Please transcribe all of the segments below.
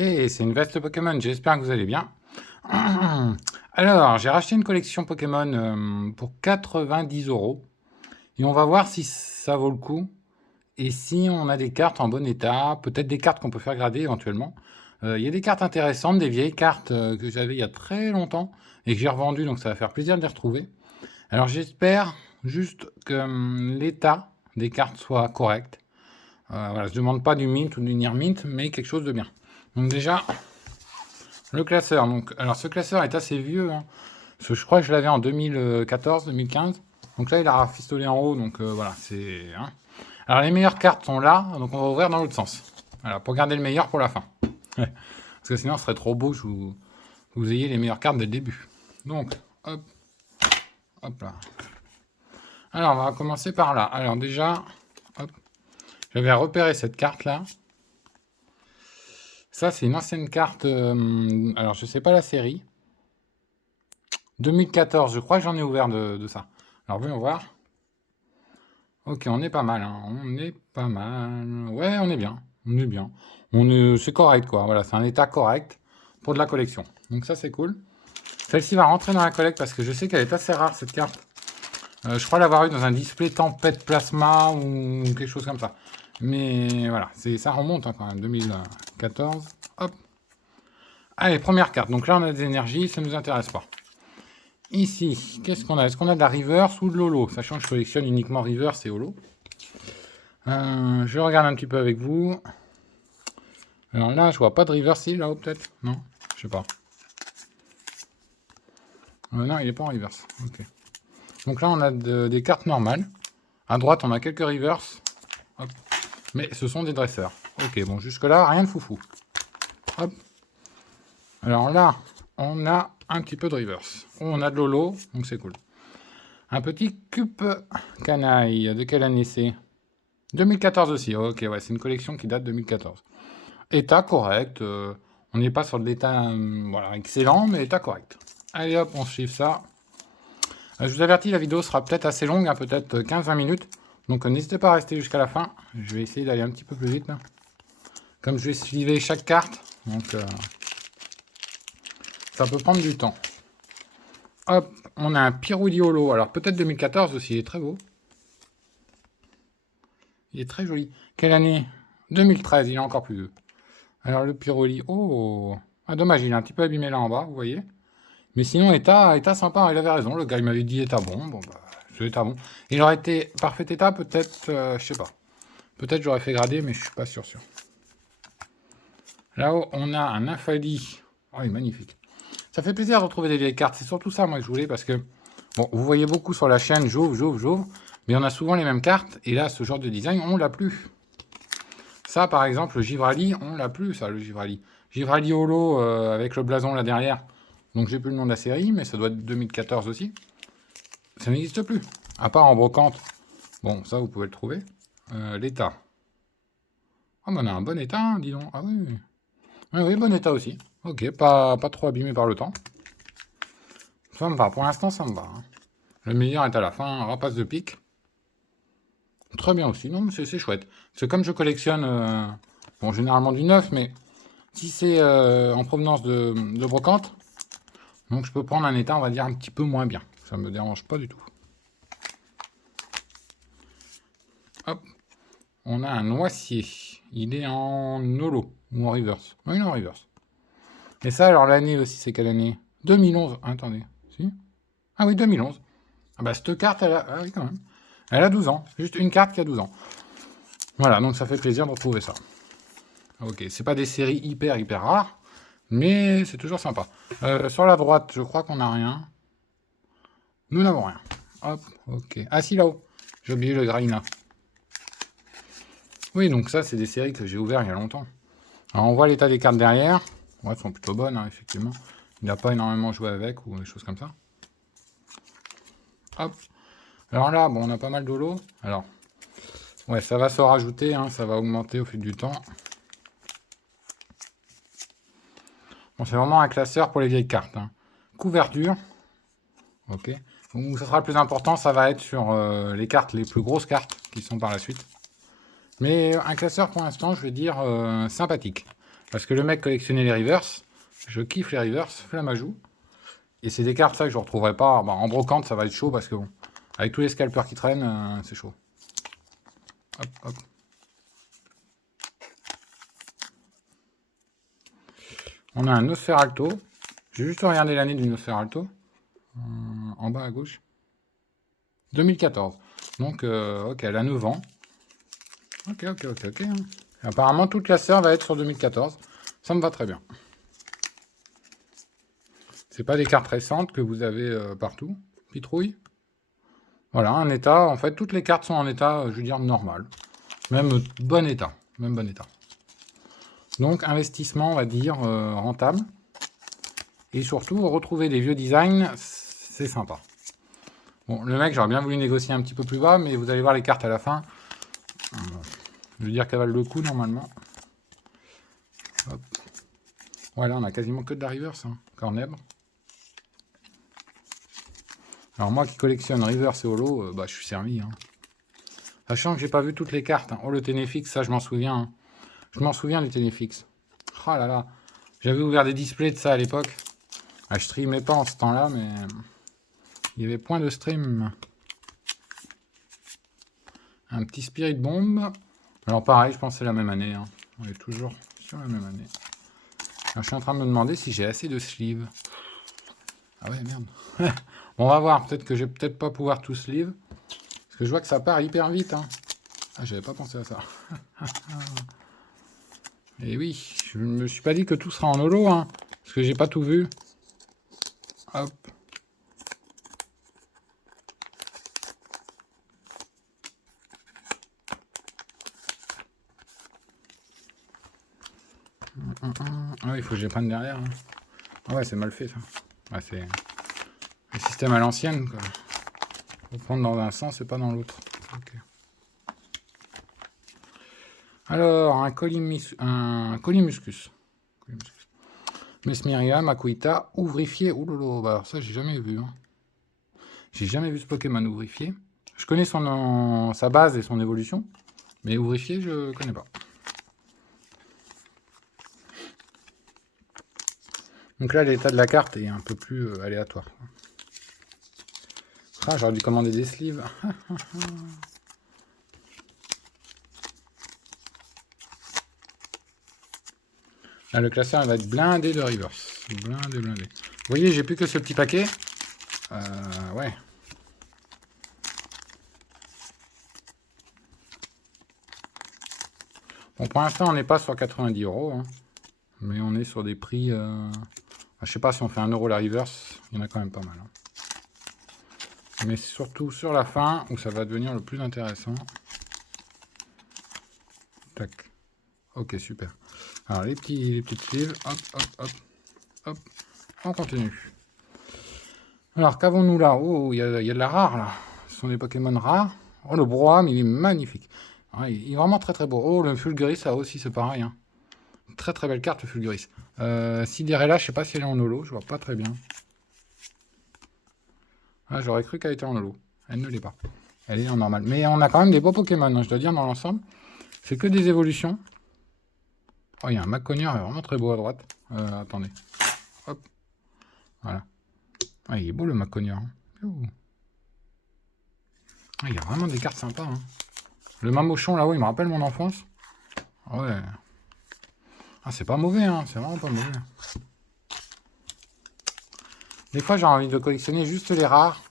Et c'est une veste Pokémon, j'espère que vous allez bien. Alors, j'ai racheté une collection Pokémon pour 90 euros. Et on va voir si ça vaut le coup. Et si on a des cartes en bon état, peut-être des cartes qu'on peut faire grader éventuellement. Il y a des cartes intéressantes, des vieilles cartes que j'avais il y a très longtemps et que j'ai revendues, donc ça va faire plaisir de les retrouver. Alors j'espère juste que l'état des cartes soit correct. Voilà, je ne demande pas du mint ou du near mint, mais quelque chose de bien. Donc déjà, le classeur. Donc, alors ce classeur est assez vieux, hein, parce que je crois que je l'avais en 2014, 2015. Donc là, il a rafistolé en haut, donc voilà, c'est... Hein. Alors les meilleures cartes sont là, donc on va ouvrir dans l'autre sens. Voilà, pour garder le meilleur pour la fin. Parce que sinon, ce serait trop beau que vous ayez les meilleures cartes dès le début. Donc, hop, hop là. Alors, on va commencer par là. Alors déjà, hop, j'avais repéré cette carte-là. Ça, c'est une ancienne carte. Alors, je sais pas la série. 2014, je crois que j'en ai ouvert de ça. Alors, voyons voir. Ok, on est pas mal. Hein. On est pas mal. Ouais, on est bien. On est bien. C'est correct, quoi. Voilà, c'est un état correct pour de la collection. Donc, ça, c'est cool. Celle-ci va rentrer dans la collecte parce que je sais qu'elle est assez rare, cette carte. Je crois l'avoir eu dans un display Tempête Plasma ou quelque chose comme ça. Mais voilà, ça remonte hein, quand même, 2014. Hop. Allez, première carte. Donc là, on a des énergies, ça ne nous intéresse pas. Ici, qu'est-ce qu'on a? Est-ce qu'on a de la reverse ou de l'holo? Sachant que je collectionne uniquement reverse et holo. Je regarde un petit peu avec vous. Alors là, je vois pas de reverse, là-haut peut-être? Non, je sais pas. Non, il n'est pas en reverse. Ok. Donc là, on a des cartes normales. À droite, on a quelques reverse. Hop. Mais ce sont des dresseurs. Ok, bon, jusque-là, rien de foufou. Hop. Alors là, on a un petit peu de reverse. On a de l'holo, donc c'est cool. Un petit cup canaille. De quelle année c'est? 2014 aussi. Ok, ouais, c'est une collection qui date de 2014. État correct. On n'est pas sur de l'état voilà, excellent, mais état correct. Allez hop, on suit ça. Je vous avertis, la vidéo sera peut-être assez longue, hein, peut-être 15-20 minutes. Donc n'hésitez pas à rester jusqu'à la fin. Je vais essayer d'aller un petit peu plus vite. Là. Comme je vais suivre chaque carte, donc ça peut prendre du temps. Hop, on a un Piruli Holo. Alors peut-être 2014 aussi, il est très beau. Il est très joli. Quelle année? 2013, il est encore plus vieux. Alors le Piruli, oh, ah dommage, il est un petit peu abîmé là en bas, vous voyez. Mais sinon, état sympa, il avait raison. Le gars, il m'avait dit état bon. Bon, bah, c'est état bon. Il aurait été parfait état, peut-être, je sais pas. Peut-être j'aurais fait grader, mais je suis pas sûr. Là-haut, on a un Infali. Oh, il est magnifique. Ça fait plaisir de retrouver des vieilles cartes. C'est surtout ça, moi, que je voulais, parce que, bon, vous voyez beaucoup sur la chaîne, j'ouvre. Mais on a souvent les mêmes cartes. Et là, ce genre de design, on l'a plus. Ça, par exemple, le Givrali, on l'a plus, ça, le Givrali. Givrali Holo, avec le blason là derrière. Donc, j'ai plus le nom de la série, mais ça doit être 2014 aussi. Ça n'existe plus. À part en brocante. Bon, ça, vous pouvez le trouver. L'état. Ah, mais on a un bon état, hein, dis donc. Ah oui. Oui, bon état aussi. Ok, pas trop abîmé par le temps. Ça me va, pour l'instant, ça me va. Hein. Le meilleur est à la fin, rapace de pique. Très bien aussi, non, mais c'est chouette. Parce que comme je collectionne, bon, généralement du neuf, mais si c'est en provenance de brocante, donc je peux prendre un état, on va dire, un petit peu moins bien. Ça me dérange pas du tout. Hop. On a un noisier. Il est en holo ou en reverse. Oui, il est en reverse. Et ça, alors l'année aussi, c'est quelle année? 2011. Attendez. Si? Ah oui, 2011. Ah bah, cette carte, elle a... Ah oui, quand même. Elle a 12 ans. Juste une carte qui a 12 ans. Voilà, donc ça fait plaisir de retrouver ça. Ok, c'est pas des séries hyper rares, mais c'est toujours sympa. Sur la droite, je crois qu'on n'a rien. Nous n'avons rien. Hop, ok. Ah si, là-haut. J'ai oublié le Graina. Oui, donc ça, c'est des séries que j'ai ouvertes il y a longtemps. Alors, on voit l'état des cartes derrière. Ouais, elles sont plutôt bonnes, hein, effectivement. Il n'a pas énormément joué avec ou des choses comme ça. Hop. Alors là, bon, on a pas mal d'holo. Alors, ouais, ça va se rajouter, hein, ça va augmenter au fil du temps. Bon, c'est vraiment un classeur pour les vieilles cartes. Hein. Couverture. Ok. Donc, ça sera le plus important, ça va être sur les cartes, les plus grosses cartes qui sont par la suite. Mais un classeur pour l'instant, je vais dire sympathique. Parce que le mec collectionnait les reverse. Je kiffe les reverse, Flammajou. Et c'est des cartes, ça, que je ne retrouverai pas. Bah, en brocante, ça va être chaud parce que bon, avec tous les scalpers qui traînent, c'est chaud. Hop, hop. On a un Nosferalto. J'ai juste regardé l'année du Nosferalto. En bas à gauche. 2014. Donc, ok, elle a 9 ans. Ok. Apparemment, tout le classeur va être sur 2014. Ça me va très bien. C'est pas des cartes récentes que vous avez partout. Pitrouille. Voilà, un état. En fait, toutes les cartes sont en état, je veux dire, normal. Même bon état. Donc, investissement, on va dire, rentable. Et surtout, retrouver des vieux designs, c'est sympa. Bon, le mec, j'aurais bien voulu négocier un petit peu plus bas, mais vous allez voir les cartes à la fin. Je veux dire qu'elle valent le coup, normalement. Hop. Voilà, on a quasiment que de la reverse, hein. Cornèbre. Alors moi qui collectionne reverse et holo, bah, je suis servi. Hein. Sachant que j'ai pas vu toutes les cartes. Hein. Oh, le Ténéfix, ça, je m'en souviens. Hein. Je m'en souviens du Ténéfix. Oh là là. J'avais ouvert des displays de ça à l'époque. Ah, je streamais pas en ce temps-là, mais il y avait point de stream. Un petit Spirit Bomb. Alors pareil, je pense que c'est la même année. Hein. On est toujours sur la même année. Alors, je suis en train de me demander si j'ai assez de sleeves. Ah ouais, merde. Bon, on va voir. Peut-être que je vais peut-être pas pouvoir tout sleeve. Parce que je vois que ça part hyper vite. Hein. Ah, j'avais pas pensé à ça. Et oui, je me suis pas dit que tout sera en holo. Hein, parce que j'ai pas tout vu. Hop. Ah oui, il faut que je les prenne derrière. Hein. Ah ouais, c'est mal fait ça. Ah, c'est le système à l'ancienne. Faut prendre dans un sens et pas dans l'autre. Okay. Alors, un Colimuscus. Mesmeria, Akuita, Ouvrifié. Oulolo, bah alors ça, j'ai jamais vu. Hein. J'ai jamais vu ce Pokémon Ouvrifié. Je connais sa base et son évolution. Mais Ouvrifié, je connais pas. Donc là, l'état de la carte est un peu plus aléatoire. Ah, j'aurais dû commander des sleeves. Là, le classeur il va être blindé de reverse. Blindé. Vous voyez, j'ai plus que ce petit paquet. Ouais. Bon, pour l'instant, on n'est pas sur 90 €. Hein, mais on est sur des prix... je sais pas si on fait 1 € la reverse. Il y en a quand même pas mal. Hein. Mais surtout sur la fin, où ça va devenir le plus intéressant. Tac. Ok, super. Alors, les petites sleeves. Hop. On continue. Alors, qu'avons-nous là? Oh, il y a de la rare, là. Ce sont des Pokémon rares. Oh, le Broham, il est magnifique. Ah, il est vraiment très, très beau. Oh, le Fulguris, ça aussi, c'est pareil. Hein. Très, très belle carte, le Fulguris. Cinderella, je sais pas si elle est en holo. Je vois pas très bien. Ah, j'aurais cru qu'elle était en holo. Elle ne l'est pas. Elle est en normal. Mais on a quand même des beaux Pokémon, hein, je dois dire, dans l'ensemble. C'est que des évolutions. Oh, il y a un Maconier, vraiment très beau à droite. Attendez. Hop. Voilà. Ah, il est beau le Maconier. Hein. Ah, il y a vraiment des cartes sympas. Hein. Le Mamochon là-haut, il me rappelle mon enfance. Ouais. Ah, c'est pas mauvais, hein. C'est vraiment pas mauvais. Des fois, j'ai envie de collectionner juste les rares.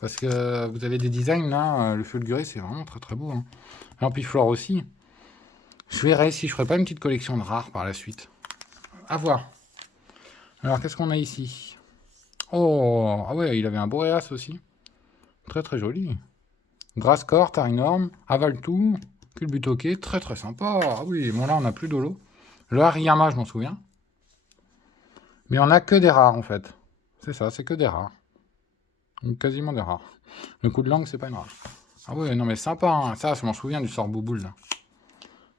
Parce que vous avez des designs là. Le Fulguré, c'est vraiment très très beau. Hein. L'ampiflore aussi. Je verrai si je ferai pas une petite collection de rares par la suite. À voir. Alors, qu'est-ce qu'on a ici? Oh, ah ouais, il avait un Boreas aussi. Très très joli. Grasscore, Tarinorm, Avaltou, Culbutoke, très très sympa. Ah oui, bon là on n'a plus d'holo. Le Hariyama, je m'en souviens. Mais on n'a que des rares en fait. C'est ça, c'est que des rares. Donc, quasiment des rares. Le coup de langue, c'est pas une rare. Ah ouais, non mais sympa. Hein. Ça, je m'en souviens du sort Bouboule là.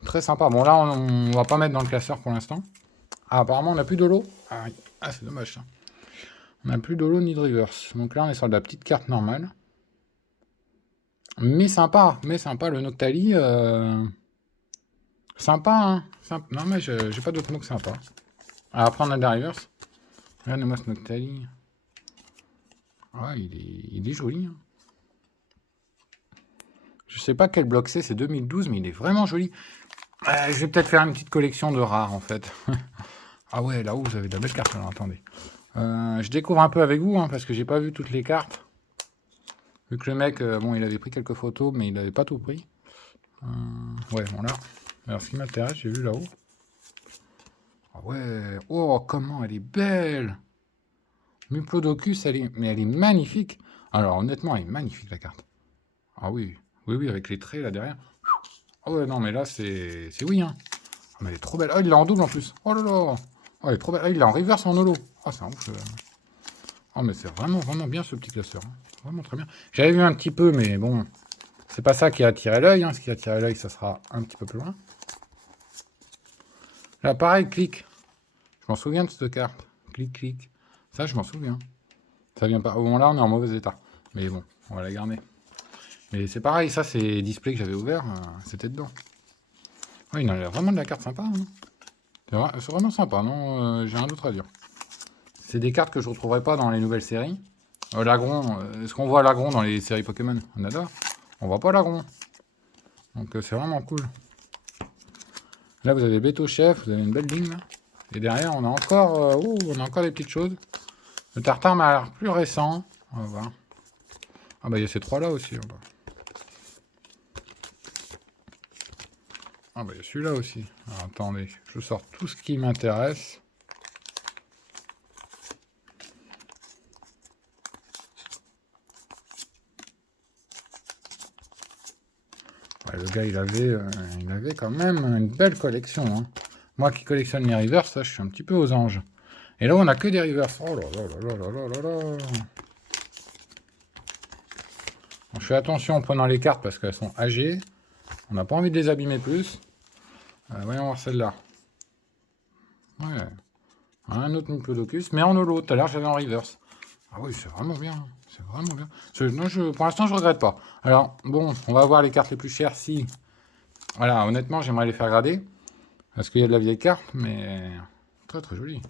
Très sympa. Bon là, on va pas mettre dans le classeur pour l'instant. Ah, apparemment, on n'a plus d'holo. Ah, c'est dommage ça. On n'a plus d'holo ni de reverse. Donc là, on est sur de la petite carte normale. Mais sympa, le Noctali. Sympa, hein. Non, mais j'ai pas d'autre mot que sympa. Alors, après, on a des reverse. Regardez-moi ce Noctali. Ah, il est joli. Hein. Je sais pas quel bloc c'est 2012, mais il est vraiment joli. Je vais peut-être faire une petite collection de rares, en fait. Ah ouais, là-haut, vous avez de la belle carte. Alors, attendez. Je découvre un peu avec vous, hein, parce que j'ai pas vu toutes les cartes. Vu que le mec, bon, il avait pris quelques photos, mais il n'avait pas tout pris. Ouais, bon là. Alors, ce qui m'intéresse, j'ai vu là-haut. Ah ouais, oh, comment elle est belle! Muplodocus, mais elle est magnifique. Alors, honnêtement, elle est magnifique, la carte. Ah oui, oui, oui, avec les traits, là, derrière. Ah ouais, non, mais là, c'est oui, hein. Ah, mais elle est trop belle. Ah, il l'a en double, en plus. Oh là là! Oh, elle est trop belle. Ah, il l'a en reverse en holo. Ah, c'est un ouf. Oh, mais c'est vraiment, vraiment bien, ce petit classeur. Hein. Vraiment très bien. J'avais vu un petit peu, mais bon, c'est pas ça qui a attiré l'œil. Hein. Ce qui a attiré l'œil, ça sera un petit peu plus loin. Là, pareil, clic. Je m'en souviens de cette carte. Clic, clic. Ça, je m'en souviens. Ça vient pas. Au moment là, on est en mauvais état. Mais bon, on va la garder. Mais c'est pareil, ça, c'est display que j'avais ouvert. C'était dedans. Oui, il a vraiment de la carte sympa. Hein. C'est vraiment sympa, non j'ai rien d'autre à dire. C'est des cartes que je ne retrouverai pas dans les nouvelles séries. Lagron, est-ce qu'on voit Lagron dans les séries Pokémon? On adore. On voit pas Lagron. Donc c'est vraiment cool. Là, vous avez Beto Chef, vous avez une belle ligne. Là. Et derrière, on a encore des petites choses. Le Tartare m'a l'air plus récent. On va voir. Ah bah il y a ces trois là aussi. Ah bah il y a celui-là aussi. Alors, attendez, je sors tout ce qui m'intéresse. Ouais, le gars il avait quand même une belle collection. Hein. Moi qui collectionne les rivers, ça je suis un petit peu aux anges. Et là on a que des rivers. Oh là là là là là là là. Bon, je fais attention en prenant les cartes parce qu'elles sont âgées. On n'a pas envie de les abîmer plus. Voyons voir celle-là. Ouais. Un autre Diplodocus, mais en holo. Tout à l'heure, j'avais en reverse. Ah oui, c'est vraiment bien. C'est vraiment bien. Pour l'instant, je regrette pas. Alors, bon, on va voir les cartes les plus chères. Si, voilà, honnêtement, j'aimerais les faire grader. Parce qu'il y a de la vieille carte, mais très très joli.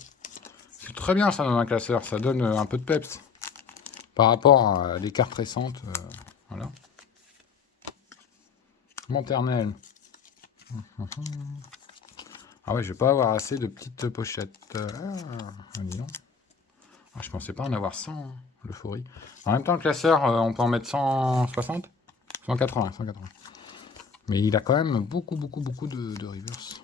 C'est très bien ça dans un classeur. Ça donne un peu de peps par rapport à des cartes récentes. Voilà. Monternelle. Ah ouais, je vais pas avoir assez de petites pochettes. Dis donc. Ah, je pensais pas en avoir 100, hein, l'euphorie. En même temps, le classeur, on peut en mettre 160 180, 180. Mais il a quand même beaucoup, beaucoup, beaucoup de reverse.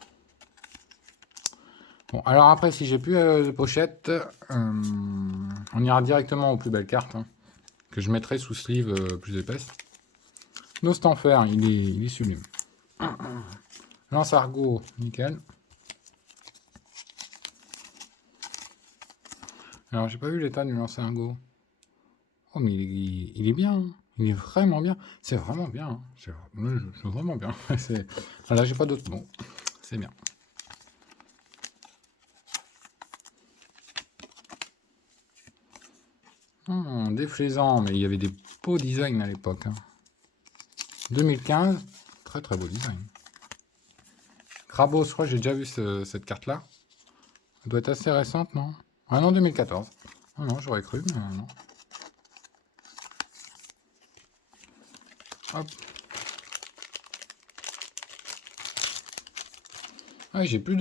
Bon, alors après, si j'ai plus de pochette, on ira directement aux plus belles cartes, hein, que je mettrai sous sleeve plus épaisse. Nostanfer, il est sublime. Lance Argot, nickel. Alors, j'ai pas vu l'état du Lance Argot. Oh, mais il est bien. Hein. Il est vraiment bien. C'est vraiment bien. Hein. C'est vraiment bien. Ah, là, j'ai pas d'autres mots. C'est bien. Déflaisant, mais il y avait des beaux designs à l'époque. Hein. 2015, très très beau design. Crabos, je crois que j'ai déjà vu cette carte-là. Elle doit être assez récente, non? Ah non, 2014. Ah non, j'aurais cru, mais non. Hop. Ah, j'ai plus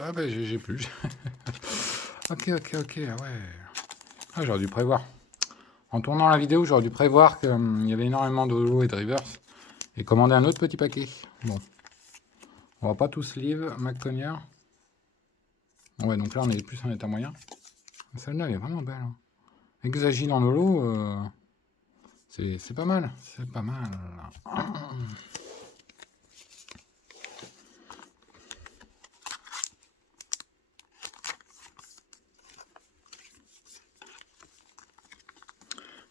Ah bah j'ai plus. Ok, ah ouais. Ah, j'aurais dû prévoir. En tournant la vidéo, j'aurais dû prévoir qu'il y avait énormément de holo et de reverse. Et commander un autre petit paquet. Bon. On va pas tous live, McConnier. Ouais, donc là on est plus en état moyen. Celle-là elle est vraiment belle. Hein. Exagile en holo, c'est pas mal. C'est pas mal.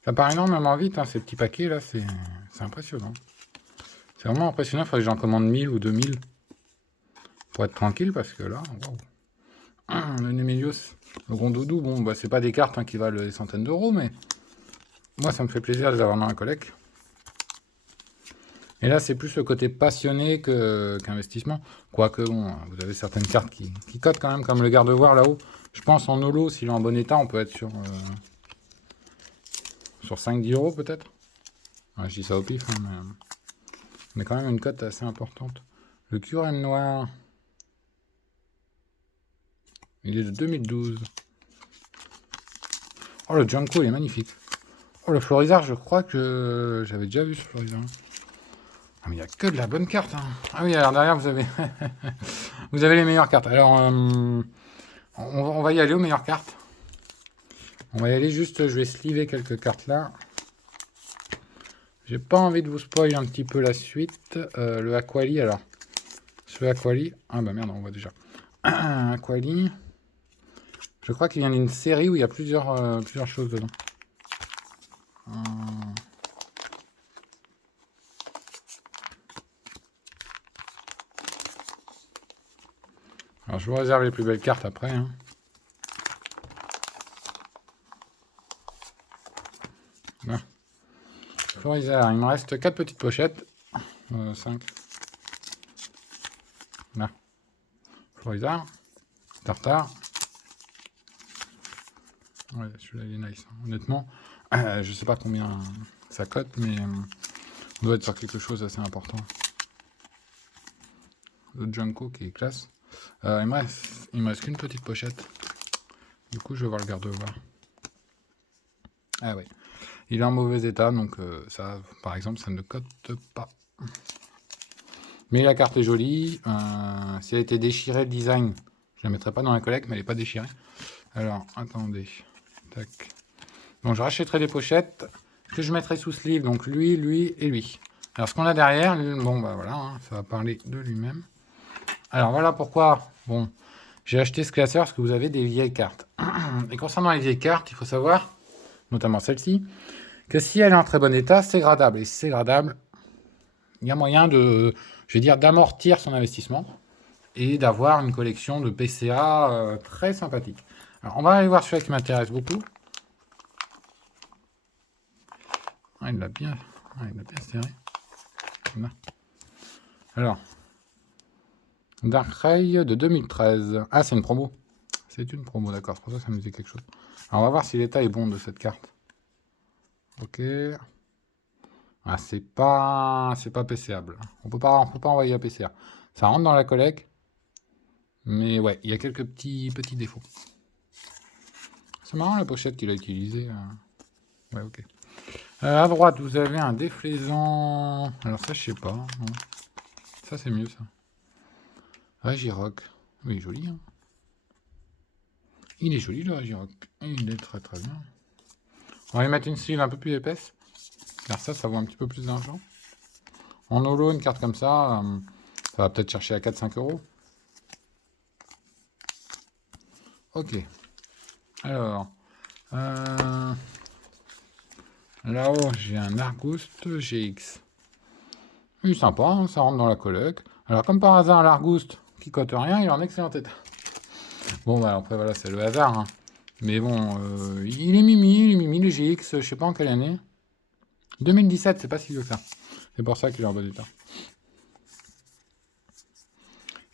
Ça part énormément vite, hein, ces petits paquets là, c'est impressionnant. C'est vraiment impressionnant, il faudrait que j'en commande 1000 ou 2000 pour être tranquille parce que là, wow. Le Nemelios, le Rondoudou, bon, bah, c'est pas des cartes hein, qui valent des centaines d'euros, mais moi ça me fait plaisir de les avoir dans la collecte. Et là, c'est plus le côté passionné qu'investissement. Quoique, bon, vous avez certaines cartes qui cotent quand même, comme le garde-voir là-haut. Je pense en holo, s'il est en bon état, on peut être sur 5-10 euros peut-être. Ouais, je dis ça au pif, hein, mais quand même une cote assez importante. Le QRM noir, il est de 2012. Oh, le Junko, il est magnifique. Oh, le Florizard, je crois que j'avais déjà vu ce Florizard. Ah, mais il n'y a que de la bonne carte. Hein. Ah oui, alors derrière, vous avez vous avez les meilleures cartes. Alors, on va y aller aux meilleures cartes. On va y aller juste, je vais sliver quelques cartes là. J'ai pas envie de vous spoil un petit peu la suite. Le Aquali, alors. Ce Aquali. Ah bah merde, on voit déjà. Aquali. Je crois qu'il y a une série où il y a plusieurs choses dedans. Alors je vous réserve les plus belles cartes après. Hein. Là. Florizard, il me reste 4 petites pochettes. 5. Là. Florizard. Tartare. Ouais, celui-là il est nice. Hein. Honnêtement, je sais pas combien ça cote, mais on doit être sur quelque chose d'assez important. Le Junko qui est classe. Il me reste qu'une petite pochette. Du coup, je vais voir le garde-voir. Ah ouais. Il est en mauvais état, donc ça, par exemple, ça ne cote pas. Mais la carte est jolie. Si elle était déchirée, le design, je la mettrais pas dans la collecte, mais elle n'est pas déchirée. Alors, attendez. Tac. Donc, je rachèterai des pochettes que je mettrai sous sleeve. Donc, lui et lui. Alors, ce qu'on a derrière, bon, bah voilà, hein, ça va parler de lui-même. Alors, voilà pourquoi, bon, j'ai acheté ce classeur, parce que vous avez des vieilles cartes. Et concernant les vieilles cartes, il faut savoir, notamment celle-ci, que si elle est en très bon état, c'est gradable. Et si c'est gradable, il y a moyen de, je vais dire, d'amortir son investissement et d'avoir une collection de PCA très sympathique. Alors, on va aller voir celui-là qui m'intéresse beaucoup. Ah, il l'a bien serré. Voilà. Alors, Darkrai de 2013. Ah, c'est une promo. C'est une promo, d'accord. C'est pour ça que ça me disait quelque chose. Alors, on va voir si l'état est bon de cette carte. Ok. Ah, c'est pas PCable. On peut pas envoyer à PCA. Ça rentre dans la collecte. Mais ouais, il y a quelques petits défauts. C'est marrant la pochette qu'il a utilisée. Ouais, ok. À droite, vous avez un déflaisant. Alors ça, je sais pas. Non. Ça, c'est mieux, ça. Regirock. Oui, joli. Hein. Il est joli, le Regirock. Il est très très bien. On va lui mettre une sleeve un peu plus épaisse. Car ça vaut un petit peu plus d'argent. En holo, une carte comme ça va peut-être chercher à 4-5 euros. Ok. Alors. Là-haut, j'ai un Argouste GX. Il est sympa, hein, ça rentre dans la collecte. Alors, comme par hasard, l'Argouste, qui cote rien, il est en excellent état. Bon, bah, après, voilà, c'est le hasard. Hein. Mais bon, il est mimi, le GX, je sais pas en quelle année. 2017, c'est pas si vieux que ça. C'est pour ça qu'il est en bon état.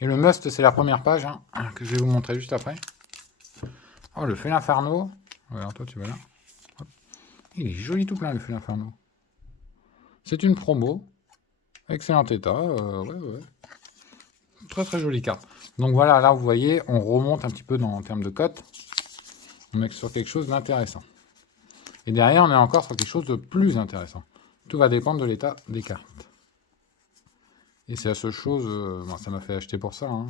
Et le must, c'est la première page, hein, que je vais vous montrer juste après. Oh, le Félin-Farneau. Alors, toi, tu vas là. Hop. Il est joli tout plein, le Félin-Farneau. C'est une promo. Excellent état. Ouais. Très très jolie carte. Donc voilà, là vous voyez, on remonte un petit peu en termes de cote. On est sur quelque chose d'intéressant. Et derrière, on est encore sur quelque chose de plus intéressant. Tout va dépendre de l'état des cartes. Et c'est la seule chose, bon, ça m'a fait acheter pour ça hein,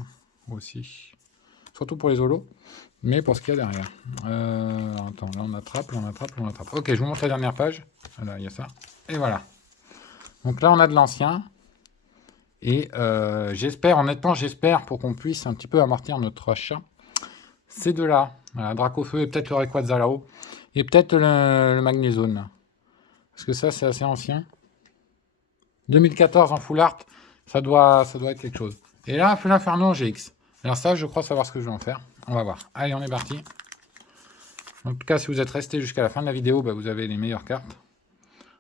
aussi. Surtout pour les holos, mais pour ce qu'il y a derrière. Attends, là on attrape. Ok, je vous montre la dernière page. Voilà, il y a ça. Et voilà. Donc là on a de l'ancien. Et honnêtement, j'espère pour qu'on puisse un petit peu amortir notre achat. Ces deux-là, voilà, Dracofeu et peut-être le Rayquaza là-haut. Et peut-être le Magnezone là. Parce que ça, c'est assez ancien. 2014 en full art, ça doit être quelque chose. Et là, Félin-Farneau en GX. Alors ça, je crois savoir ce que je vais en faire. On va voir. Allez, on est parti. En tout cas, si vous êtes resté jusqu'à la fin de la vidéo, bah, vous avez les meilleures cartes.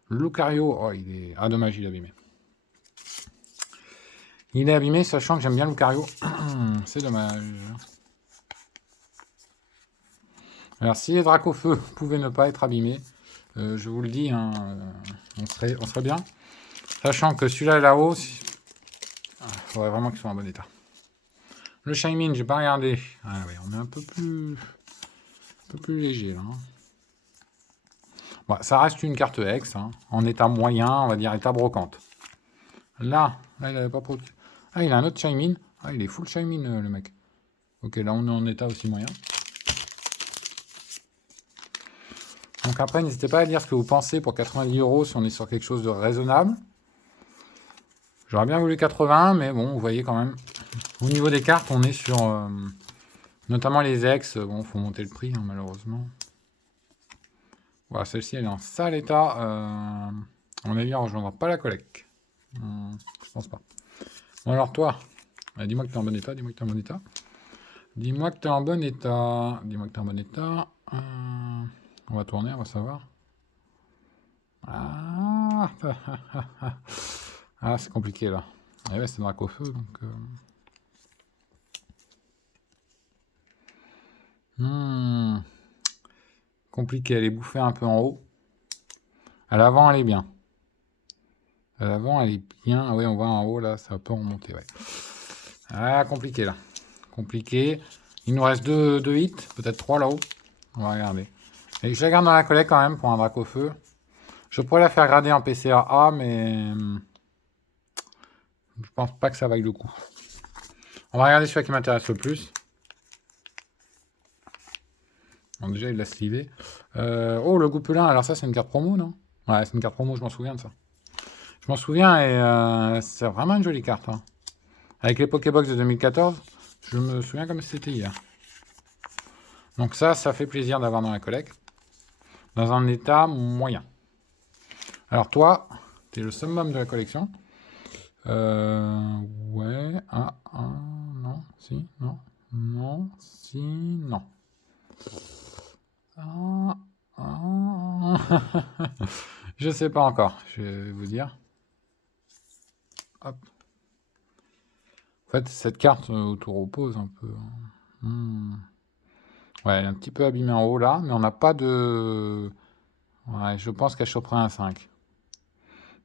Lucario, oh, il est... Ah, dommage, il est abîmé. Il est abîmé, sachant que j'aime bien Lucario. C'est dommage. Alors, si les Dracofeu pouvaient ne pas être abîmés, je vous le dis, hein, on serait bien. Sachant que celui-là là-haut, il faudrait vraiment qu'il soit en bon état. Le Shaymin, j'ai pas regardé. Ah ouais, on est un peu plus léger là. Hein. Bon, ça reste une carte X, hein, en état moyen, on va dire état brocante. Là, il avait pas produit. Ah, il a un autre Shaymin. Ah, il est full Shaymin, le mec. Ok, là, on est en état aussi moyen. Donc après, n'hésitez pas à dire ce que vous pensez pour 90 € si on est sur quelque chose de raisonnable. J'aurais bien voulu 80, mais bon, vous voyez quand même. Au niveau des cartes, on est sur... notamment les ex. Bon, faut monter le prix, hein, malheureusement. Voilà, celle-ci, elle est en sale état. À mon avis, elle ne rejoindra pas la collecte. Je pense pas. Bon, alors toi, dis-moi que tu es en bon état. Dis-moi que tu es en bon état. Dis-moi que tu es en bon état. Dis-moi que tu es en bon état. On va tourner, on va savoir. Ah, ah c'est compliqué là. Et ouais, c'est Dracofeu, donc... Compliqué, elle est bouffée un peu en haut. À l'avant, elle est bien. À l'avant, elle est bien. Ah oui, on voit en haut, là, ça peut remonter, ouais. Ah, compliqué, là. Compliqué. Il nous reste deux hits, peut-être 3 là-haut. On va regarder. Et je la garde dans la collecte quand même pour un Dracofeu. Je pourrais la faire grader en PCA, mais... je pense pas que ça vaille le coup. On va regarder celui qui m'intéresse le plus. Bon, déjà, il l'a slivé. Oh, le Goupelin. Alors ça, c'est une carte promo, non? Ouais, c'est une carte promo, je m'en souviens de ça. Je m'en souviens et c'est vraiment une jolie carte. Hein. Avec les Pokébox de 2014, je me souviens comme si c'était hier. Donc ça fait plaisir d'avoir dans la collecte. Dans un état moyen. Alors toi, t'es le summum de la collection. Ouais. Non. Si. Non. Non. Si. Non. Je sais pas encore. Je vais vous dire. Hop. En fait, cette carte auto-repose un peu. Ouais, elle est un petit peu abîmée en haut là, mais on n'a pas de... Ouais, je pense qu'elle choperait un 5.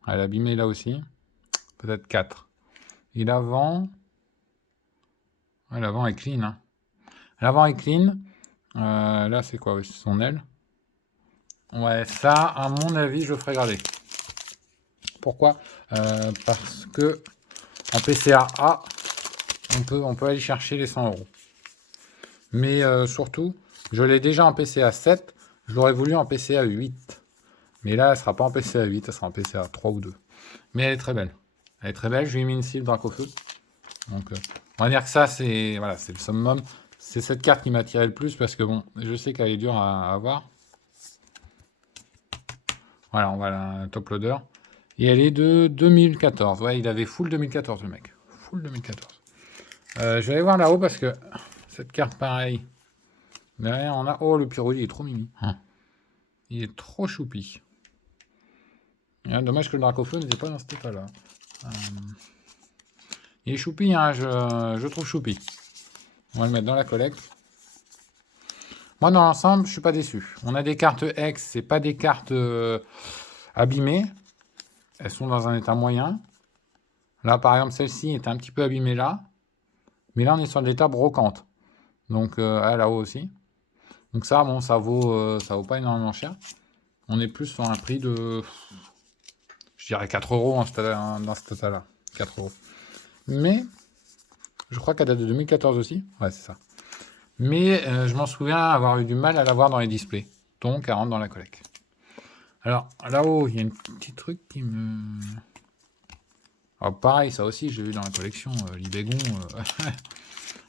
Elle est abîmée là aussi. Peut-être 4. Et l'avant... Ouais, l'avant est clean. Hein. L'avant est clean. Là, c'est quoi? C'est son aile. Ouais, ça, à mon avis, je ferai grader. Pourquoi? Parce que en PCA A, on peut aller chercher les 100 €. Mais surtout, je l'ai déjà en PCA 7. Je l'aurais voulu en PCA 8. Mais là, elle sera pas en PCA 8, elle sera en PCA 3 ou 2. Mais elle est très belle. Elle est très belle. Je lui ai mis une cible Dracofeu. Donc, on va dire que ça, c'est voilà, c'est le summum. C'est cette carte qui m'a attiré le plus parce que bon, je sais qu'elle est dure à avoir. Voilà, on va la top loader. Et elle est de 2014. Ouais, il avait full 2014 le mec. Full 2014. Je vais aller voir là-haut parce que cette carte, pareil. Derrière, on a... Oh, le Pyroli, il est trop mimi. Il est trop choupi. Dommage que le Dracofeu n'était pas dans cet état-là. Il est choupi, hein, je trouve choupi. On va le mettre dans la collecte. Moi, dans l'ensemble, je suis pas déçu. On a des cartes X, c'est pas des cartes abîmées. Elles sont dans un état moyen. Là, par exemple, celle-ci est un petit peu abîmée là. Mais là, on est sur l'état brocante. Donc, là-haut aussi. Donc ça, bon, ça vaut pas énormément cher. On est plus sur un prix de... Je dirais 4 € dans cet état-là. 4 €. Mais, je crois qu'elle date de 2014 aussi. Ouais, c'est ça. Mais je m'en souviens avoir eu du mal à l'avoir dans les displays. Donc, elle rentre dans la collecte. Alors, là-haut, il y a un petit truc qui me... Alors, pareil, ça aussi, j'ai vu dans la collection. Libégon.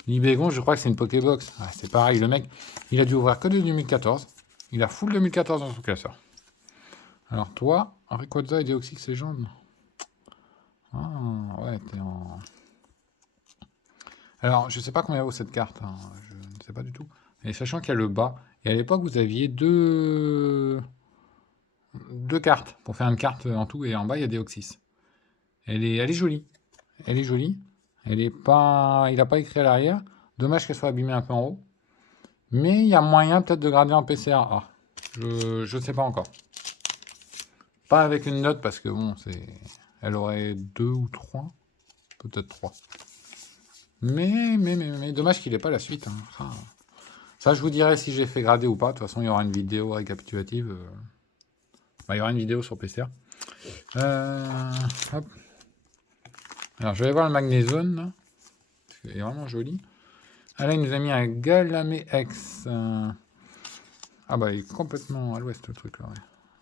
Libégon, je crois que c'est une Pokébox. Ah, c'est pareil, le mec, il a dû ouvrir que de 2014. Il a full 2014 dans son classeur. Alors, toi, Rayquaza et Deoxys Légende. Ah, ouais, t'es en... Alors, je sais pas combien vaut cette carte. Hein. Je ne sais pas du tout. Et sachant qu'il y a le bas. Et à l'époque, vous aviez deux cartes pour faire une carte en tout. Et en bas, il y a Deoxys. Elle est jolie. Elle est jolie. Il n'a pas écrit à l'arrière. Dommage qu'elle soit abîmée un peu en haut. Mais il y a moyen peut-être de grader en PCA. Je sais pas encore. Pas avec une note parce que bon, elle aurait 2 ou 3. Peut-être 3. Mais dommage qu'il n'ait pas la suite. Hein. Ça, je vous dirai si j'ai fait grader ou pas. De toute façon, il y aura une vidéo récapitulative. Il y aura une vidéo sur PCA. Hop. Alors, je vais voir le Magnezone. Là, parce qu'il est vraiment joli. Ah là, il nous a mis un Galamé X. Ah bah, il est complètement à l'ouest, le truc là. Ouais.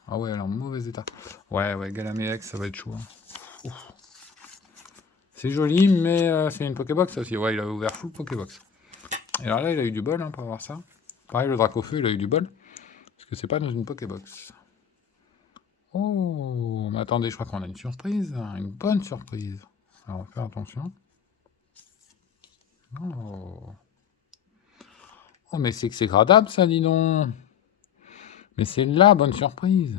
Ah ouais, elle est en mauvais état. Ouais, Galamé X, ça va être chaud. Hein. C'est joli, mais c'est une Pokébox aussi. Ouais, il a ouvert full Pokébox. Et alors là, il a eu du bol pour avoir ça. Pareil, le Dracofeu, il a eu du bol. Parce que c'est pas dans une Pokébox. Oh, mais attendez, je crois qu'on a une surprise. Une bonne surprise. Alors, on va faire attention. Oh, mais c'est que c'est gradable, ça, dis donc. Mais c'est la bonne surprise.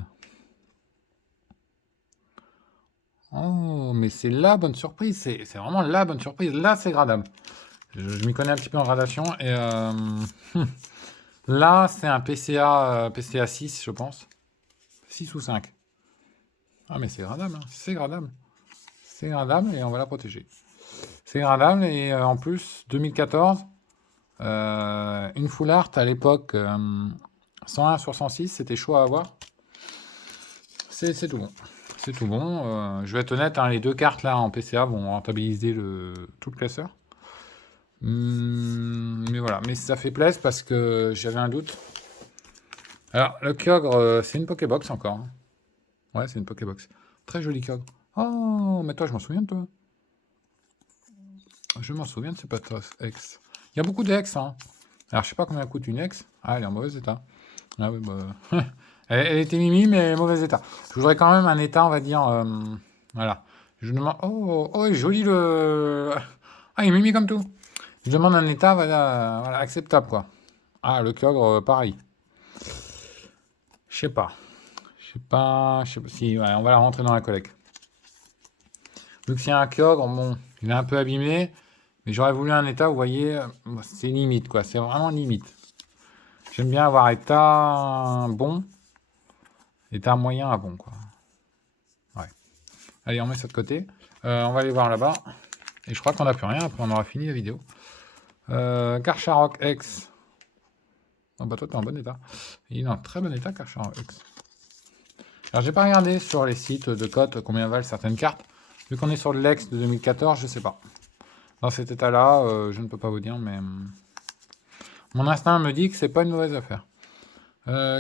Oh, mais c'est la bonne surprise. C'est vraiment la bonne surprise. Là, c'est gradable. Je m'y connais un petit peu en gradation. Et là, c'est un PCA 6, je pense. 6 ou 5. Ah, mais c'est gradable. Hein. C'est gradable. C'est gradable et on va la protéger. C'est gradable et en plus, 2014, une full art à l'époque, 101 sur 106, c'était chaud à avoir. C'est tout bon. C'est tout bon. Je vais être honnête, hein, les deux cartes là en PCA vont rentabiliser tout le classeur. Mais voilà, mais ça fait plaisir parce que j'avais un doute. Alors, le Kyogre, c'est une Pokébox encore. Hein. Ouais, c'est une Pokébox. Très joli Kyogre. Oh, mais toi, je m'en souviens de toi. Je m'en souviens de ce Patos X. Il y a beaucoup d'X, hein. Alors, je sais pas combien coûte une X. Ah, elle est en mauvais état. Ah oui, bah... elle était mimi, mais mauvais état. Je voudrais quand même un état, on va dire... voilà. Je demande... Oh, il est joli le... Ah, il est mimi comme tout. Je demande un état, voilà, acceptable, quoi. Ah, le Kyogre, pareil. Je sais pas. Je sais pas si... Ouais, on va la rentrer dans la collecte. Vu que c'est un Kyogre, bon, il est un peu abîmé. Mais j'aurais voulu un état, vous voyez, c'est limite, quoi. C'est vraiment limite. J'aime bien avoir état bon, état moyen à bon, quoi. Ouais. Allez, on met ça de côté. On va aller voir là-bas. Et je crois qu'on n'a plus rien, après on aura fini la vidéo. Karcharok X. Oh bah toi, t'es en bon état. Il est en très bon état, Karcharok X. Alors, j'ai pas regardé sur les sites de cote combien valent certaines cartes. Vu qu'on est sur l'ex de 2014, je sais pas. Dans cet état-là, je ne peux pas vous dire, mais... Mon instinct me dit que c'est pas une mauvaise affaire.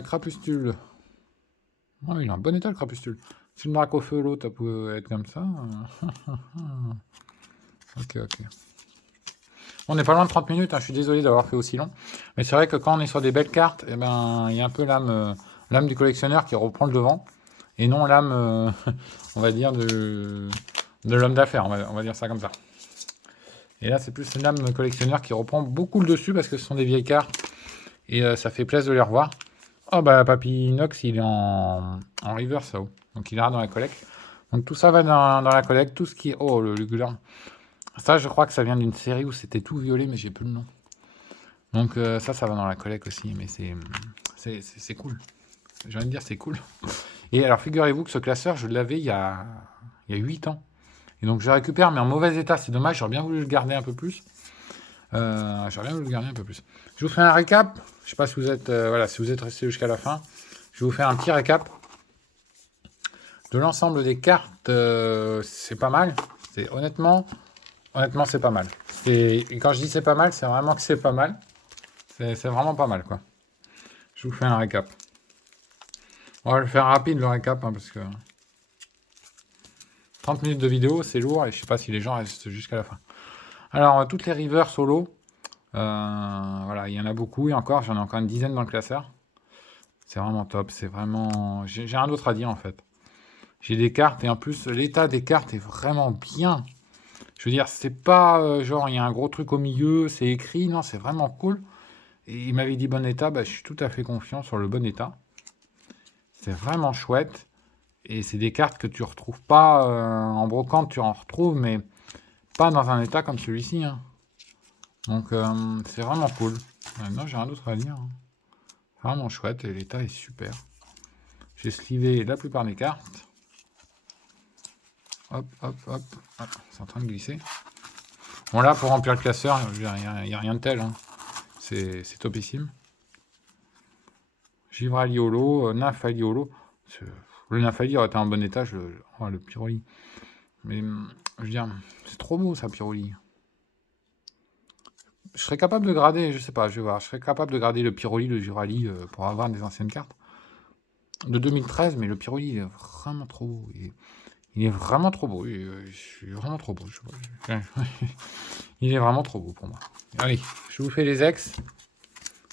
Crapustule. Oh, il a un bon état, le Crapustule. Si le Dracofeu, l'autre, ça pouvait être comme ça. Ok. On n'est pas loin de 30 minutes, hein, je suis désolé d'avoir fait aussi long. Mais c'est vrai que quand on est sur des belles cartes, eh ben, il y a un peu l'âme du collectionneur qui reprend le devant. Et non l'âme, on va dire, de l'homme d'affaires. On va dire ça comme ça. Et là, c'est plus l'âme collectionneur qui reprend beaucoup le dessus parce que ce sont des vieilles cartes. Et ça fait plaisir de les revoir. Oh bah Papy Inox, il est en reverse, là-haut. Donc il ira dans la collecte. Donc tout ça va dans la collecte. Tout ce qui est... Oh, le Lugular. Ça, je crois que ça vient d'une série où c'était tout violet, mais j'ai plus le nom. Donc ça va dans la collecte aussi. Mais c'est cool. J'ai envie de dire, c'est cool. Et alors, figurez-vous que ce classeur, je l'avais il y a 8 ans. Et donc je le récupère, mais en mauvais état. C'est dommage, j'aurais bien voulu le garder un peu plus. Je vous fais un récap. Je sais pas si vous êtes, si vous êtes resté jusqu'à la fin. Je vais vous faire un petit récap de l'ensemble des cartes. C'est pas mal. Honnêtement, c'est pas mal. Et quand je dis c'est pas mal, c'est vraiment que c'est pas mal. C'est vraiment pas mal, quoi. Je vous fais un récap. On va le faire rapide, le récap, hein, parce que 30 minutes de vidéo, c'est lourd, et je sais pas si les gens restent jusqu'à la fin. Alors, toutes les rivers solo, voilà, il y en a beaucoup, et encore, j'en ai encore une dizaine dans le classeur. C'est vraiment top, c'est vraiment... J'ai rien d'autre à dire, en fait. J'ai des cartes, et en plus, l'état des cartes est vraiment bien. Je veux dire, c'est pas genre, il y a un gros truc au milieu, c'est écrit, non, c'est vraiment cool. Et il m'avait dit bon état, bah, je suis tout à fait confiant sur le bon état. C'est vraiment chouette. Et c'est des cartes que tu retrouves pas en brocante, tu en retrouves, mais pas dans un état comme celui-ci. Hein. Donc, c'est vraiment cool. Maintenant, j'ai rien d'autre à dire. Hein. Vraiment chouette et l'état est super. J'ai slivé la plupart des cartes. Hop, hop, hop. Ah, c'est en train de glisser. Bon, là, pour remplir le classeur, il n'y a rien de tel. Hein. C'est topissime. Givraliolo, Nymphaliolo. Le Nymphali aurait été en bon état, le Pyroli. Mais, je veux dire, c'est trop beau, ça, Pyroli. Je serais capable de grader, je sais pas, je vais voir. Je serais capable de grader le Pyroli, le Givrali, pour avoir des anciennes cartes. De 2013, mais le Pyroli, il est vraiment trop beau. Il est vraiment trop beau. Je suis vraiment trop beau. Il est vraiment trop beau pour moi. Allez, je vous fais les ex.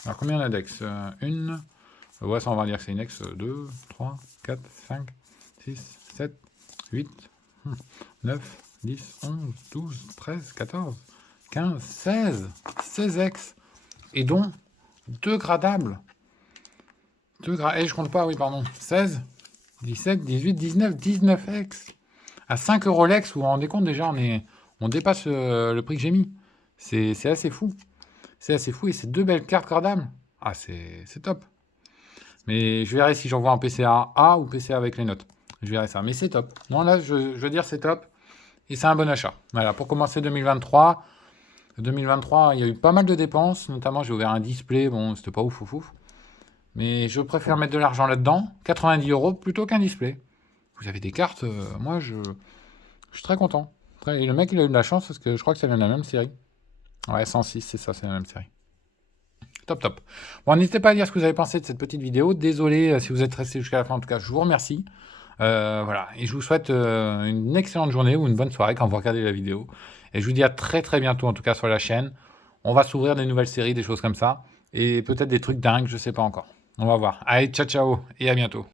Alors, combien on a d'ex Une. Ouais, ça, on va dire que c'est une ex. 2, 3, 4, 5, 6, 7, 8, 9, 10, 11, 12, 13, 14, 15, 16. 16 ex. Et dont 2 gradables. Je compte pas, oui, pardon. 16, 17, 18, 19, 19 ex. À 5 euros l'ex, vous vous rendez compte déjà, on dépasse le prix que j'ai mis. C'est assez fou. C'est assez fou et c'est 2 belles cartes gradables. Ah, c'est top. Mais je verrai si j'envoie un PCA A ou PCA avec les notes. Je verrai ça. Mais c'est top. Non, là, je veux dire, c'est top. Et c'est un bon achat. Voilà, pour commencer 2023. 2023, il y a eu pas mal de dépenses. Notamment, j'ai ouvert un display. Bon, c'était pas ouf. Mais je préfère mettre de l'argent là-dedans. 90 euros plutôt qu'un display. Vous avez des cartes. Moi, je suis très content. Et le mec, il a eu de la chance parce que je crois que c'est la même série. Ouais, 106, c'est ça, c'est la même série. Top. Bon, n'hésitez pas à dire ce que vous avez pensé de cette petite vidéo. Désolé si vous êtes resté jusqu'à la fin. En tout cas, je vous remercie. Voilà. Et je vous souhaite une excellente journée ou une bonne soirée quand vous regardez la vidéo. Et je vous dis à très très bientôt, en tout cas sur la chaîne. On va s'ouvrir des nouvelles séries, des choses comme ça. Et peut-être des trucs dingues, je sais pas encore. On va voir. Allez, ciao et à bientôt.